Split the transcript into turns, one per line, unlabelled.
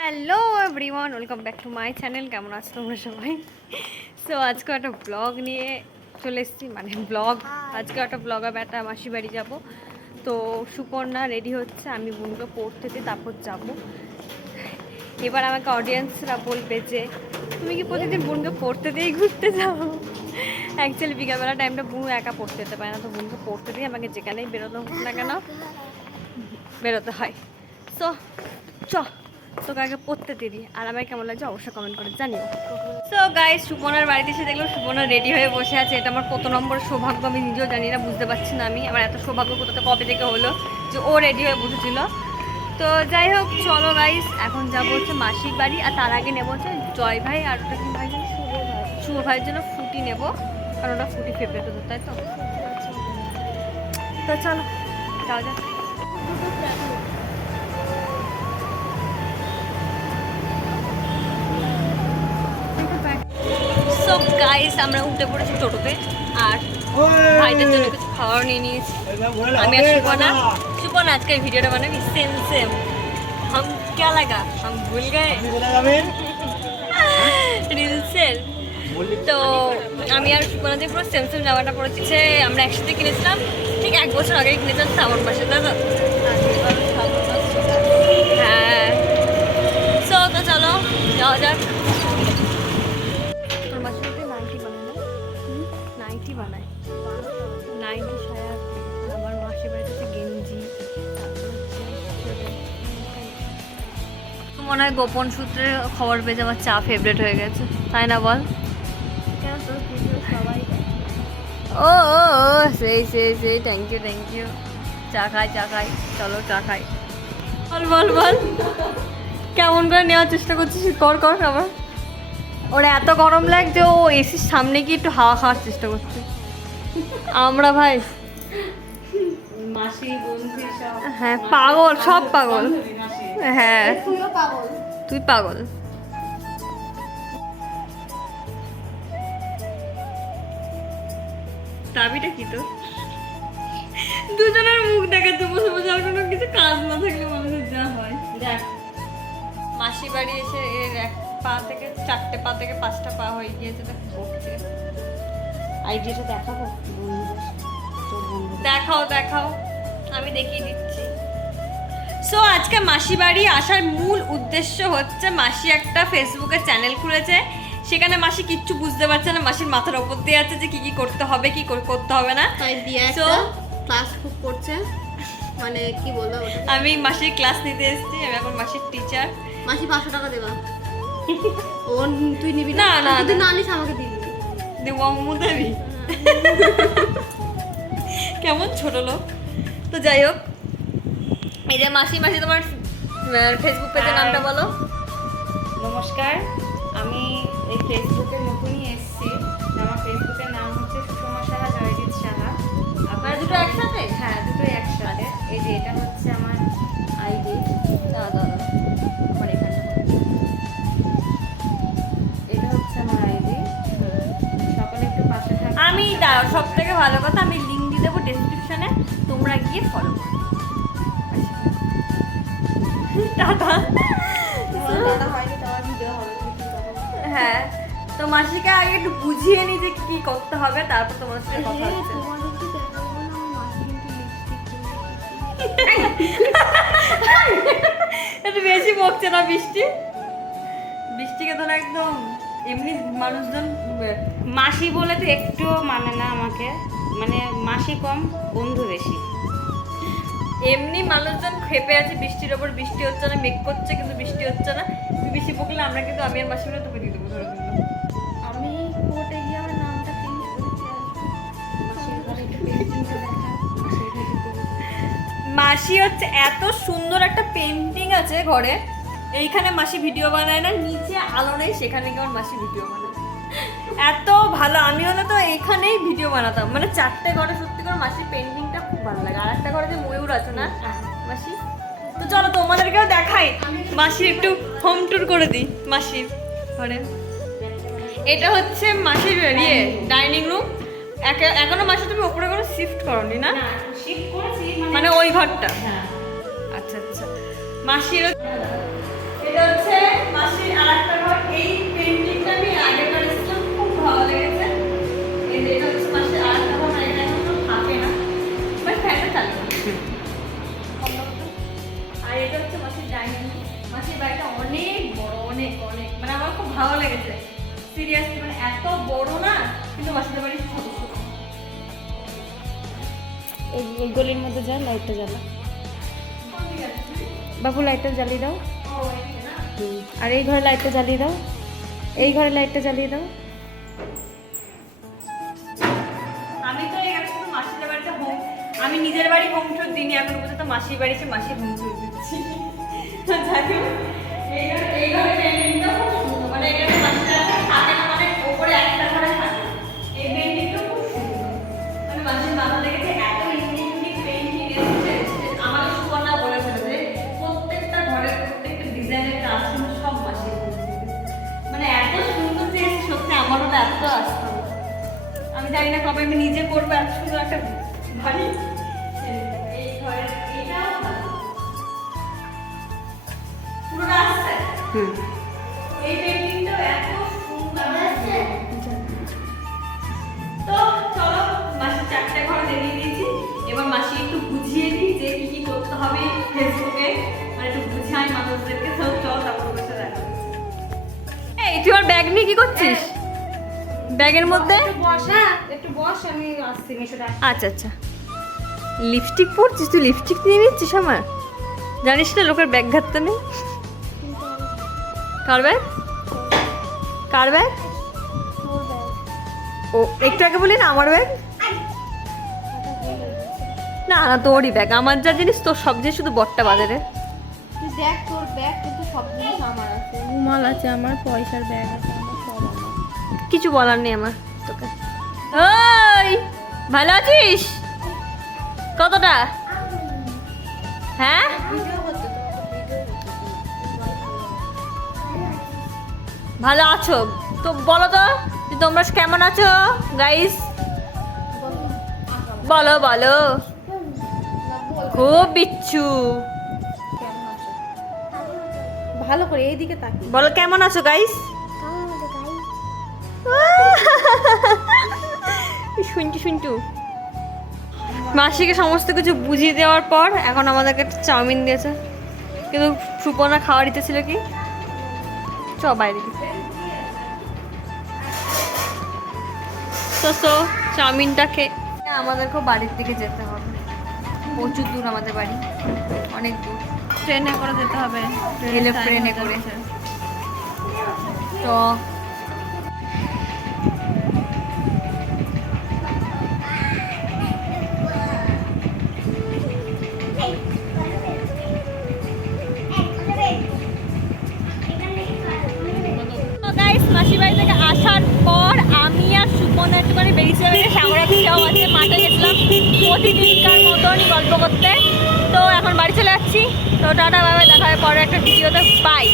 Hello everyone welcome back to my channel কেমন আছো তোমরা সবাই? সো আজকে একটা ব্লগ নিয়ে চলে এসেছি। মানে ব্লগ আজকে একটা ব্লগ হবে একটা মাসি বাড়ি যাব। তো সুপর্ণা রেডি হচ্ছে। আমি বোনকে পড়তে দিই তারপর যাব। এবার আমাকে অডিয়েন্সরা বলবে যে তুমি কি প্রতিদিন বোনকে পড়তে দিয়েই ঘুরতে যাও? অ্যাকচুয়ালি বিকালবেলা টাইমটা বোন একা পড়তে যেতে পারে না। তো বোনকে পড়তে দিয়ে আমাকে যেখানেই বেরোতে হোক না কেন বেরোতে হয়। সো, চ, তোকে আগে পড়তে দিদি আর আমার কেমন লাগছে অবশ্যই কমেন্ট করে জানিও। সো গাইস সুপনার বাড়িতে এসে দেখলাম সুপনা রেডি হয়ে বসে আছে। এটা আমার কত নম্বর সৌভাগ্য, আমি নিজেও জানি না, বুঝতে পারছি না আমি। আমার এত সৌভাগ্য কোথাতে কবে থেকে হলো যে ও রেডি হয়ে বসেছিল। তো যাই হোক, চলো গাইস এখন যাব হচ্ছে মাসির বাড়ি। আর তার আগে নেব হচ্ছে জয় ভাই আর ওটা কি ভাই শুভ ভাইয়ের জন্য ফুটি নেব। কারণ ওটা ফুটি ফেভারিট হতো তাই তো? তো চলো, যাওয়া যাক। গাইস আমরা উঠে পড়েছি টোটোতে আর ভাইদের জন্য কিছু খাবার নিয়ে নিয়েছি আমি আর সুপনা সুপনা আজকে ভিডিওটা বানাবি সেম সেম हम क्या लगा हम भूल गए রিলসের তো আমি আর সুপনা যে পুরো সেম সেম জামাটা পরেছি সে আমরা একসাথে কিনেছিলাম ঠিক এক বছর আগে কিনেছিলাম শ্রাবণ মাসে তাই তো হ্যাঁ সো তো চলো যাওয়া যাক মনে হয় গোপন সূত্রে খবর পেয়েছে আমার চা ফেভারিট হয়ে গেছে। তাই না বল? ও ও ও সেই সেই সেই থ্যাংক ইউ থ্যাংক ইউ চা খাই চা খাই চলো চা খাই। বল বল বল। কেমন করে নেওয়ার চেষ্টা করছিস? কর কর আবার ওর এত গরম লাগছে ও এসির সামনে গিয়ে একটু হাওয়া খাওয়ার চেষ্টা করছে। আমরা ভাই।
মাসি বন্ধু
হ্যাঁ পাগল সব পাগল। হ্যাঁ। তুই পাগল। দাবিটা কি তো দুজনের মুখ দেখাতে বসে বসে আর কোনো কিছু কাজ না থাকলে মানুষের যা হয়।
দেখ
মাসি বাড়ি এসে এর এক পা থেকে চারটে পা থেকে পাঁচটা পা হয়ে গিয়েছে দেখ বকছে।
আইডিয়াটা দেখাবো
দেখাও দেখাও। আমি দেখিয়ে দিচ্ছি। সো আজকে মাসি বাড়ি আসার মূল উদ্দেশ্য হচ্ছে মাসি একটা ফেসবুকে চ্যানেল খুলেছে। সেখানে মাসি কিচ্ছু বুঝতে পারছে না। মাসির মাথার ওপর দিয়ে আছে যে কি কি করতে হবে কি করতে হবে না।
তাই
So,
ক্লাস খুব করছে। মানে কি বলব
আমি মাসির ক্লাস নিতে এসেছি আমি এখন মাসির টিচার
মাসি পাঁচশো টাকা দেবা। ও তুই নিবি
না, না,
যদি
না।
নিস আমাকে দিবি।
দেবম্মু দেবী। কেমন ছোট লোক। তো যাই হোক এই যে মাসি মাসি তোমার ফেসবুক পেজের নামটা বলো।
নমস্কার আমি এই ফেসবুকে নতুনই এসেছি। আমার ফেসবুকের নাম হচ্ছে সুষমা সাহা জয়জিৎ সাহা।
মানে
আপনার
দুটো একসাথে?
হ্যাঁ দুটোই একসাথে। এই যে এটা হচ্ছে আমার আইডি
দাঁড়া দাঁড়া আমার
এটা হচ্ছে আমার আইডি সকলে একটু পাশে থাকবে
আমি সব থেকে ভালো কথা আমি লিঙ্ক দিয়ে দেবো ডেসক্রিপশনে তোমরা গিয়ে ফলো করো। টাটা হ্যাঁ তো মাসিকে আগে একটু বুঝিয়ে নি যে কি করতে হবে তারপর তোমার সাথে কথা হচ্ছে। একটু বেশি বকছে না বৃষ্টি? বৃষ্টিকে তো একদম এমনি মানুষজন
মাসি বলে তো একটুও মানে না আমাকে। মানে মাসি কম বন্ধু বেশি।
এমনি মানুষজন খেপে আছে বৃষ্টির ওপর বৃষ্টি হচ্ছে না মেঘ করছে কিন্তু বৃষ্টি হচ্ছে না। বৃষ্টি বকলে আমরা কিন্তু আমি আর মাসি মিলে তোকে দিয়ে দেবো ধরে
আমি কোর্টে গিয়ে আমার নামটা চেঞ্জ
মাসি হচ্ছে এত সুন্দর একটা পেন্টিং আছে ঘরে। এইখানে মাসি ভিডিও বানায় না নিচে আলো নেই সেখানে গিয়ে আমার মাসি ভিডিও বানায়। এত ভালো এখানেই ভিডিও বানাতাম। মানে চারটে ঘরে সত্যি করে মাসির পেন্টিংটা খুব ভালো লাগে। আর একটা ঘরে যে ময়ূর আছে না মাসি? তো চলো তোমাদেরকেও দেখাই। মাসির একটু হোম ট্যুর করে দিই মাসির ঘরে। এটা হচ্ছে মাসির ইয়ে ডাইনিং রুম এখনও মাসি তুমি ওপরে করে শিফট করনি না?
না শিফট
মানে ওই ঘরটা?
হ্যাঁ।
আচ্ছা আচ্ছা। মাসির এটা হচ্ছে মাসির আর একটা ঘর। এই পেন্টিংটা আমি আগে করেছিলাম খুব ভালো লেগেছে। আর এটা হচ্ছে মাসির ডাইনিং মাসির বাড়িটা অনেক বড় অনেক অনেক মানে আমার খুব ভালো লেগেছে সিরিয়াসলি মানে এত বড় না কিন্তু মাসিদের বাড়ি ছোট ছোট
ওই গলির মধ্যে যা লাইটটা জ্বালা? বাবু লাইটটা জ্বালিয়ে দাও? আর এই ঘরে লাইটটা জ্বালিয়ে দাও এই ঘরে লাইটটা জ্বালিয়ে দাও
আমি তো এখানে শুধু মাসির বাড়িতে হোম আমি নিজের বাড়ি হোম টুর দিনই এখন পর্যন্ত মাসির বাড়ি বাড়িতে মাসির হোম টুর দিচ্ছি। যাই এইভাবে এই মানে এখানে কবে আমি নিজে করব এত সুন্দর একটা বাড়ি এই ঘরের ভালো।
হুম।
এই পেন্টিংটাও এত সুন্দর তো চলো মাসি চারটে ঘর দেখিয়ে দিয়েছি। এবার মাসি একটু বুঝিয়ে দিই যে কি কি করতে হবে ফেসবুকে মানে একটু বুঝাই মানুষদেরকে। চল তারপর বসে দেখো। এই তুই ওর ব্যাগ নিয়ে কি করছিস? ব্যাগের মধ্যে? আচ্ছা আচ্ছা। লিপস্টিক পরছিস? তুই লিপস্টিক নিয়ে নিচ্ছিস আমার? জানিস না লোকের ব্যাগ ঘাটতে নেই? কার ব্যাগ? কার ব্যাগ? ও একটু আগে বলি না আমার ব্যাগ? না না তোরই ব্যাগ। আমার যা জিনিস তোর সব জিনিস শুধু বট্টা বাজারে
দেখ তোর ব্যাগ কিন্তু সব জিনিস আমার আছে। রুমাল আছে আমার পয়সার ব্যাগ আছে।
কিছু বলার নেই আমার তোকে। ওই ভালো আছিস? কতটা? হ্যাঁ? ভালো আছো? তো বলো তো তোমরা কেমন আছো গাইস বলো বলো। খুব বিচ্ছু।
ভালো করে এইদিকে তাকি
বলো কেমন আছো গাইস শুনটু শুনটু। মাসিকে সমস্ত কিছু বুঝিয়ে দেওয়ার পর এখন আমাদেরকে একটা চাউমিন দিয়েছে। কিন্তু সুপনা খাওয়া দিতেছিল কি? চ বাইরে। তো তো চাউমিনটাকে আমাদেরকেও বাড়ির দিকে যেতে হবে। প্রচুর দূর আমাদের বাড়ি। অনেক দূর।
ট্রেনে করে যেতে হবে।
ট্রেনে করে। তো প্রতিদিনকার মতনই গল্প করতে। তো এখন বাড়ি চলে যাচ্ছি। তো টাটা ভাবে দেখা হয় পরে একটা ভিডিওতে। পাই